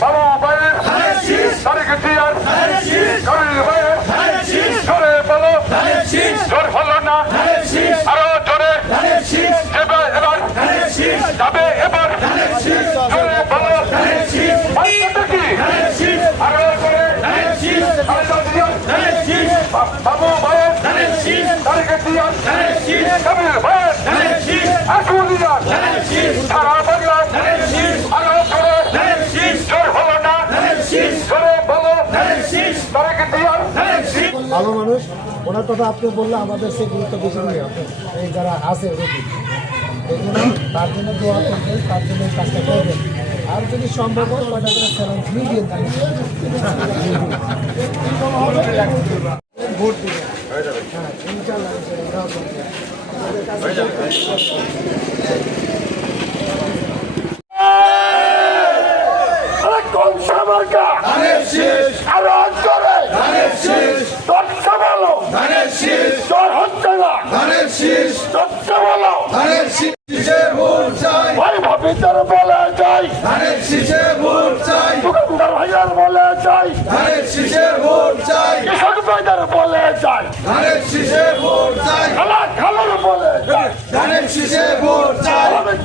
বাবু ভাইয়ের তারিখ জিয়ার কাবিল ভাইয়ের জোরে বলো জোর হলো না আরও জোরে যাবে এবার যাবে এবার জোরে বলো বাচ্চাটা কি আরও জোরে কাবিল জিয়ার বাবু ভাইয়ের তারিখ জিয়ার কাবিল ভাইয়ের আকুলিয়ার সারা বাংলা আরও ওনার কথা আপনি বললে আমাদের সে গুরুত্ব বেশি নেই এই যারা আছে রোগী এই জন্য তার জন্য দোয়া করবেন তার জন্য কাজটা করবেন। আর যদি সম্ভব হয় কটা করে স্যালান ফ্রি দিয়ে থাকেন। ভোট দিবেন হ্যাঁ ইনশাল্লাহ ইনশাল্লাহ,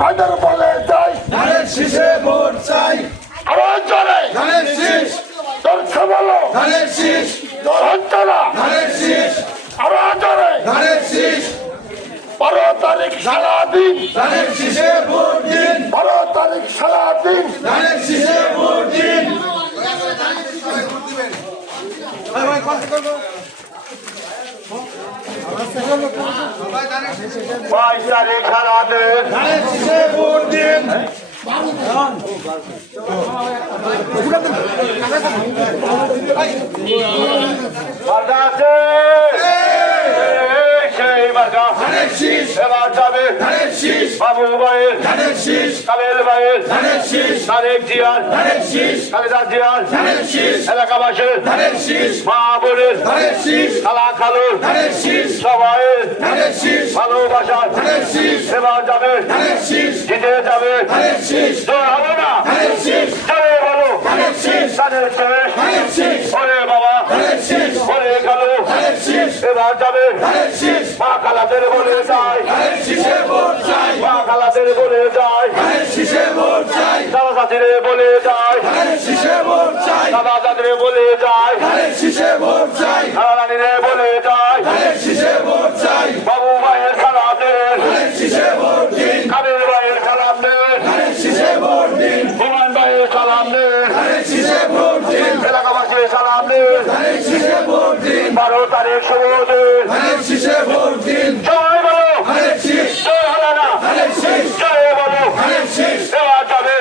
I out about বাইশ তারিখ সারাদিন বাধা আছে সেই বাধা এবার যাবে বাবু ভাইয়ের কাবেল ভাইয়ের তারেক জিয়ার খালেদা জিয়ার এলাকাবাসীর মা বোনের খালা খালুর সবাই ভালোবাসার এবার যাবে জিতে যাবে জোর হবে না জোরে বলো তাদের শেষ ওরে বাবা। ওরে গেল। এবার যাবে। মা খালাদের বলে যায়। মা খালাদের বলে যায়। দাদা সাথীরে বলে যায়। দাদা দাদিরে বলে যায়। দাদা রানীরে বলে যায় বাবু মায়ের খালাদের কাবের ভাইয়ের খালাদের হুমান ভাইয়ের খালাদের এলাকাবাসীর সালামদের বারো তারিখ শুভদের জয় বলো জয় হালানা জয় বলো এবার যাবে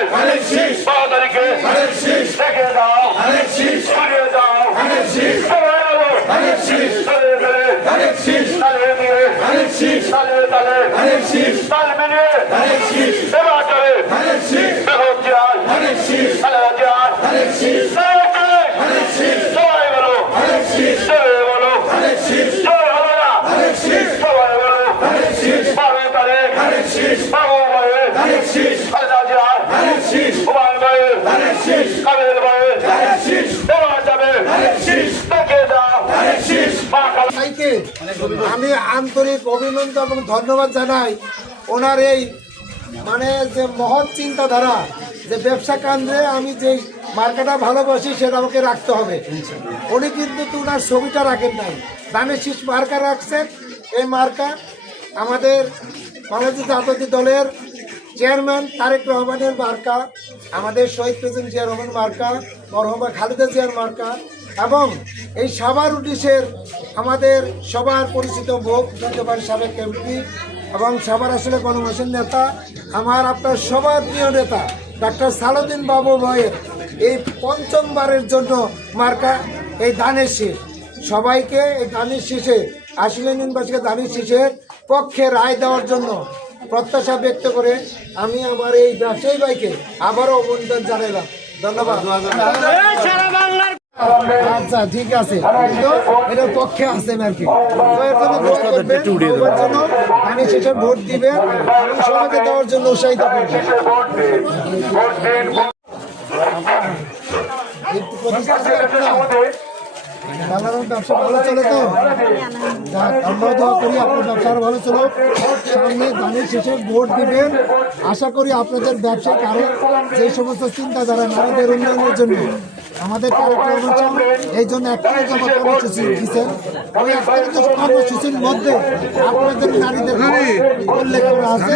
বারো তারিখে দেখে যাও সরিয়ে যাও সবাই বলো তালে তালে তালে দিয়ে তালে তালে তাল মিলিয়ে এবার যাবে বেগম জিয়ার খালেদা জিয়ার সবাই বলো জয় বলো জয় হালানা সবাই বলো বারো তারিখ বাবু ভাইয়ের খালেদা জিয়ার হুমায়ুন ভাইয়ের কাবেল ভাইয়ের এবার যাবে দেখে যাও মা খালা ভাইকে আমি আন্তরিক অভিনন্দন এবং ধন্যবাদ জানাই ওনার এই মানে যে মহৎ চিন্তাধারা, যে ব্যবসা কেন্দ্রে আমি যে মার্কাটা ভালোবাসি সেটা আমাকে রাখতে হবে। উনি কিন্তু ওনার ছবিটা রাখেন নাই। দানের শীষ মার্কা রাখছেন। এই মার্কা আমাদের বাংলাদেশ জাতীয় দলের চেয়ারম্যান তারেক রহমানের মার্কা, আমাদের শহীদ প্রেসিডেন্ট জিয়া রহমান মার্কা মরহমা খালেদা জিয়ার মার্কা এবং এই সাভার উডিশের আমাদের সবার পরিচিত মুখ যতবার সাবেক এমপি এবং সবার আসলে গণমাসের নেতা, আমার আপনার সবার প্রিয় নেতা, ডাক্তার সালুদ্দিন বাবু ভয়ের এই পঞ্চমবারের জন্য মার্কা এই দানের শীষ। সবাইকে এই দানের শীষে, আসলে নির্বাচকে দানের শীষের পক্ষে রায় দেওয়ার জন্য প্রত্যাশা ব্যক্ত করে আমি আমার এই ব্যবসায়ী ভাইকে আবারও অভিনন্দন জানাইলাম। ধন্যবাদ। আচ্ছা ঠিক আছে। এটার পক্ষে আছেন আর কি। আমি শেষে ভোট দিবেন। সবাইকে দেওয়ার জন্য উৎসাহিত করবেন। ব্যবসা ভালো চলে তো? দোয়া করি আপনার ব্যবসা ভালো চলো সামনে ধানের শেষে ভোট দিবেন। আশা করি আপনাদের ব্যবসায় কারও যে সমস্ত চিন্তাধারা নারীদের উন্নয়নের জন্য আমাদের এই জন্য জমা কর্মসূচি দিচ্ছেন ওই কর্মসূচির মধ্যে আপনাদের নারীদের উল্লেখ করা আছে।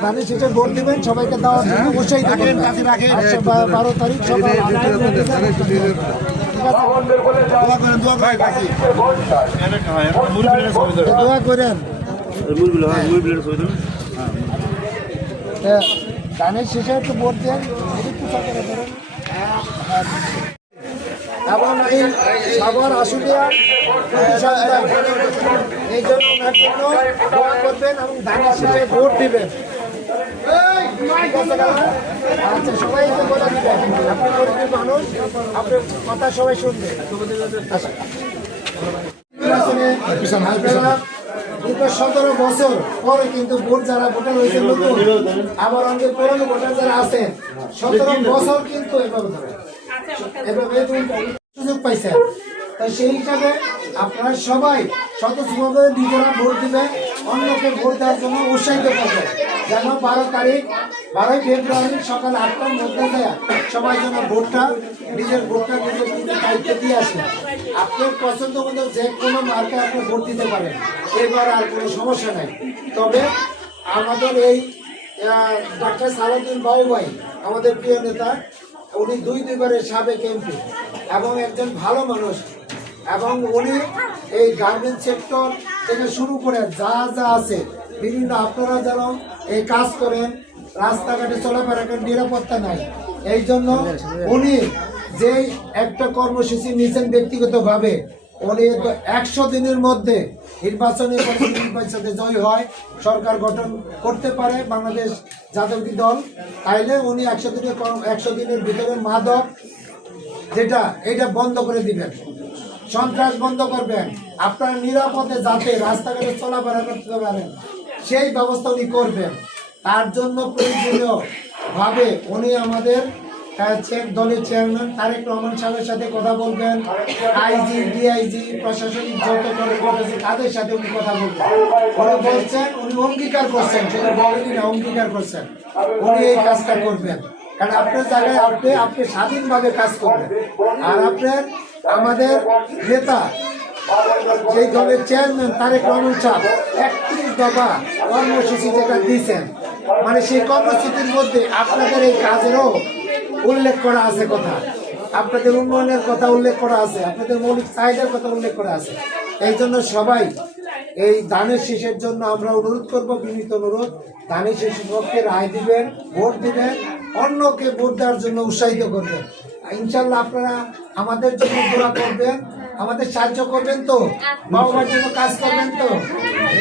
ধানের শেষে ভোট দিবেন সবাইকে দেওয়ার জন্য অবশ্যই দেবেন আচ্ছা, বা- বারো তারিখ সকাল আছে। দোয়া করেন দোয়া করেন গানের শেষে একটু ভোট দেন একটু সরকারে করেন। এবং এই আশুলিয়া, প্রতিষ্ঠানটা এই জন্য ওনার জন্য করবেন এবং ধানের শেষে ভোট দিবেন? আচ্ছা সবাই একটু বলে দিবেন আপনি গরিবের মানুষ আপনার কথা সবাই শুনবে আচ্ছা আপনারা দীর্ঘ সতেরো বছর পরে কিন্তু ভোট যারা ভোটার হয়েছে নতুন, আবার অনেক পুরনো ভোটার যারা আছেন সতেরো বছর কিন্তু এভাবে ধরে। এভাবে সুযোগ পাইছেন। তাই সেই হিসাবে আপনারা সবাই স্বতঃস্ফূর্তভাবে নিজেরা ভোট দিবে, অন্যকে ভোট দেওয়ার জন্য উৎসাহিত করবে। যেন বারো তারিখ, বারোই ফেব্রুয়ারি সকাল আটটার মধ্যে দেয়া সবাই যেন ভোটটা, নিজের ভোটটা নিজের দায়িত্ব দিয়ে আসে আপনার পছন্দ মতো যে কোনো মার্কে আপনি ভোট দিতে পারেন এবার আর কোনো সমস্যা নাই। তবে আমাদের এই ডাক্তার সালাউদ্দিন বাবু ভাই, আমাদের প্রিয় নেতা, উনি দুই দুইবারের সাবেক এমপি এবং একজন ভালো মানুষ। এবং উনি এই গার্মেন্ট সেক্টর থেকে শুরু করে যা যা আছে, বিভিন্ন আপনারা যেন এই কাজ করেন, রাস্তাঘাটে চলাফেরা নিরাপত্তা নাই। এই জন্য উনি যেই একটা কর্মসূচি নিয়েছেন ব্যক্তিগতভাবে, উনি তো একশো দিনের মধ্যে নির্বাচনী নির্বাচনে জয় হয়, সরকার গঠন করতে পারে বাংলাদেশ জাতীয় দল। তাইলে উনি একশো দিনের একশো দিনের ভিতরে মাদক, যেটা এটা বন্ধ করে দিবেন। সন্ত্রাস বন্ধ করবেন। আপনারা নিরাপদে যাতে রাস্তাঘাটে চলাফেরা করতে পারেন, সেই ব্যবস্থা উনি করবেন। তার জন্য প্রয়োজনীয় ভাবে উনি আমাদের দলের চেয়ারম্যান তারেক রহমান সাহেবের সাথে কথা বলবেন। আইজি, ডিআইজি, প্রশাসনিক যত কর্মকর্তা তাদের সাথে উনি কথা বলবেন। উনি বলছেন, উনি অঙ্গীকার করছেন সেটা বলেনি না, অঙ্গীকার করছেন। উনি এই কাজটা করবেন। কারণ আপনার জায়গায় আপনি আপনি স্বাধীনভাবে কাজ করবেন। আর আপনার আমাদের নেতা, যেই দলের চেয়ারম্যান তারেক রহমান সাহেব, একত্রিশ দফা কর্মসূচি যেটা দিয়েছেন মানে সেই কর্মসূচির মধ্যে আপনাদের এই কাজেরও উল্লেখ করা আছে কথা। আপনাদের উন্নয়নের কথা উল্লেখ করা আছে, আপনাদের মৌলিক চাহিদার কথা উল্লেখ করা আছে। এই জন্য সবাই এই ধানের শীষের জন্য আমরা অনুরোধ করব, বিনীত অনুরোধ ধানের শীষের পক্ষে রায় দিবেন, ভোট দিবেন, অন্যকে ভোট দেওয়ার জন্য উৎসাহিত করবেন। ইনশাল্লাহ আপনারা আমাদের জন্য দোয়া করবেন, আমাদের সাহায্য করবেন তো। বাবা জন্য কাজ করবেন তো।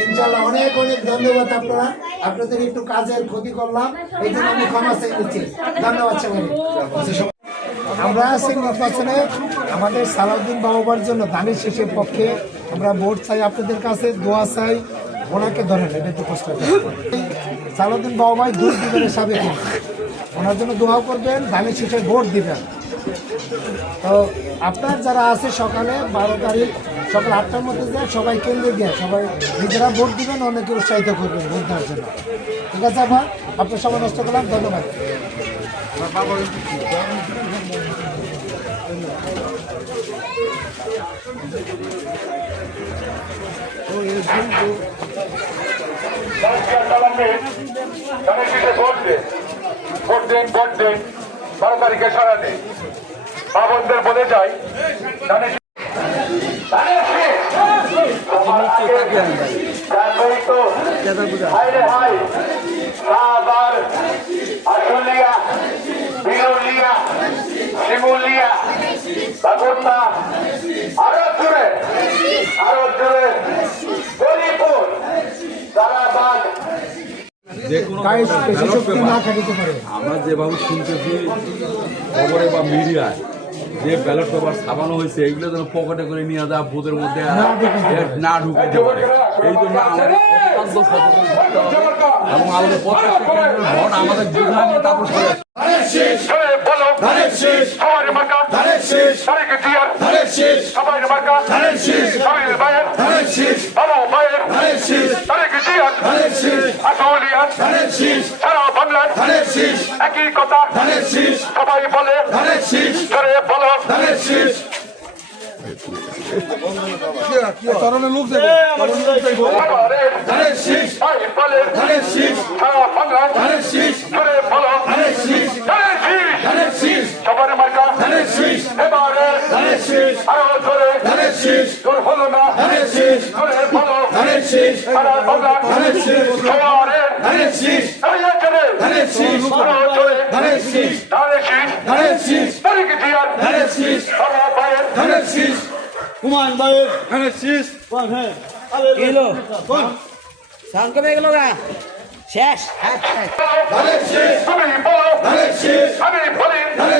ইনশাল্লাহ অনেক অনেক ধন্যবাদ আপনারা। আপনাদের একটু কাজের ক্ষতি করলাম, এই জন্য আমি ক্ষমা চাই নিচ্ছি। ধন্যবাদ সবাই আমরা আছি নির্বাচনে। আমাদের সালাউদ্দিন বাবার জন্য ধানের শেষের পক্ষে আমরা ভোট চাই। আপনাদের কাছে দোয়া চাই। ওনাকে ধরেন, এটা একটু কষ্ট। সালাউদ্দিন বাবাই দুই দিবেন সাবেক। ওনার জন্য দোয়া করবেন, ধানের শেষে ভোট দিবেন। তো আপনার যারা আছে সকালে বারো তারিখ সকাল আটটার মধ্যে যায়, সবাই কেন্দ্রে গিয়ে, সবাই নিজেরা ভোট দেবেন, অনেকে উৎসাহিত করবেন ভোট দেওয়ার জন্য। ঠিক আছে, আবার আপনার সময় নষ্ট করলাম, ধন্যবাদ। ভোট দিন ভোট দিন, বারো তারিখে সারা বাবনদের বলে যাই। আশুলিয়া, বিরুলিয়া, শিমুলিয়া, বাগুন্না, আরও আরও গরিপুর, আমরা যেভাবে শুনতেছি খবরে বা মিডিয়ায় যে ব্যালট পেপার ছাপানো হয়েছে এগুলো যেন পকেটে করে নিয়ে যাওয়া ভূতের মধ্যে না ঢুকাইতে পারে। এই জন্য আমাদের এবং আমাদের ভোট আমাদের তারপর শেষ বুঝায় নিয়ে তারপর সরে আসতে হবে। জোরে বলো ভাইয়ের মার্কা সামিল ভাইয়ের বাবু ভাইয়ের তারেক জিয়ার আসলিয়ার সারা বাংলার একই কথা সবাই বলে জোরে বলো আমাদের ভাই বলে সারা বাংলার জোরে বলো ধানের শীষ সবার মার্কা এবারে আরও জোরে জোর হলো না বলো সারা বাংলা সবারে দাঁড়িয়ে চলে। আরও জোরে ধানের শীষ তারিখ জিয়ার। সারা পায়ের হুমায়ুন ভাইয়ের। হ্যাঁ এলো সাউন্ড কমে গেল গা শেষ। আমি বলো। আমি বলি। সারা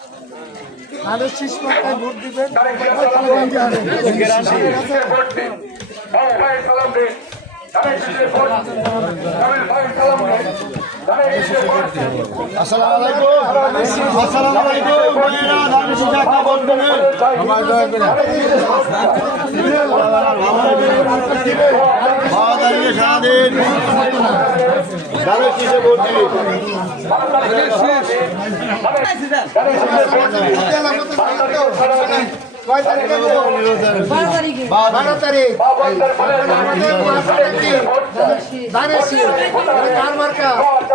ভালো শীষ মার্কায় ভোট দিবেন আসসালামু আলাইকুম দাঁড়িয়ে সারাদিন বারো তারিখ কার মার্কা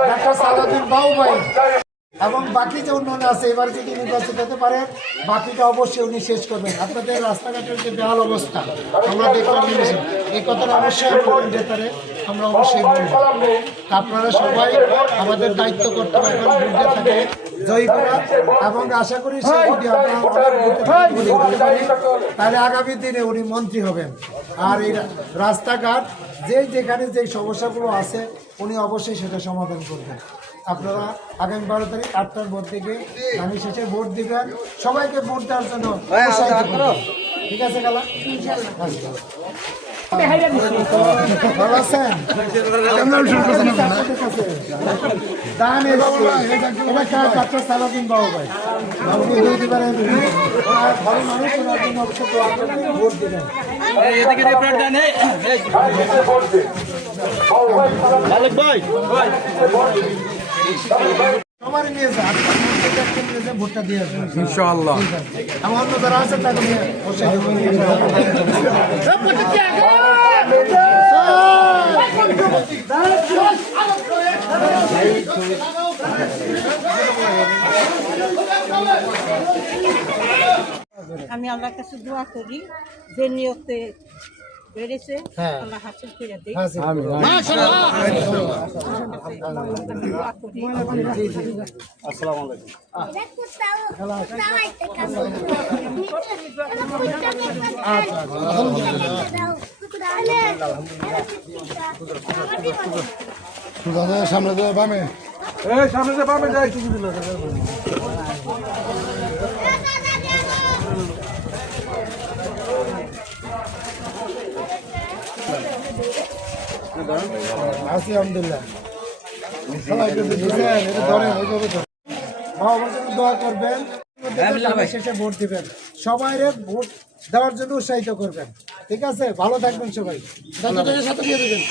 ডাক্তার সালাউদ্দিন বাবু ভাই এবং বাকি যে উন্নয়ন আছে এবার যদি নির্বাচিত হতে পারে বাকিটা অবশ্যই উনি শেষ করবেন। আপনাদের রাস্তাঘাটের যে বেহাল অবস্থা আমরা দেখতে পেয়েছি এই কথাটা অবশ্যই বলতে পারে আমরা অবশ্যই বলব। আপনারা সবাই আমাদের দায়িত্ব কর্তব্য এখন বুঝতে থাকে জয়ী করা এবং আশা করি করতে তাহলে আগামী দিনে উনি মন্ত্রী হবেন। আর এই রাস্তাঘাট যে যেখানে যে সমস্যাগুলো আছে উনি অবশ্যই সেটা সমাধান করবেন। আপনারা আগামী বারো তারিখ আটটার ভোট থেকে আমি শেষে ভোট দিবেন। সবাইকে ভোট দেওয়ার জন্য ঠিক আছে কালা ভাই। সবার নিয়ে ভোটটা দিয়ে ইনশাআল্লাহ। আমার অন্য যারা আছে তাকে নিয়ে আমি আল্লাহর কাছে দোয়া করি যে নিয়তে বেড়েছে হ্যাঁ। আল্লাহ হাসিল করে দিই। হ্যাঁ, জি। দোয়া করি আসসালামু আলাইকুম সামনে দেওয়া বামে। আছি আলহামদুলিল্লাহ। এটা ধরেন ধরেন দোয়া করবেন হ্যাঁ, শেষে ভোট দিবেন। সবাই ভোট দেওয়ার জন্য উৎসাহিত করবেন। ঠিক আছে? ভালো থাকবেন সবাই। সাথে দিয়ে দেবেন।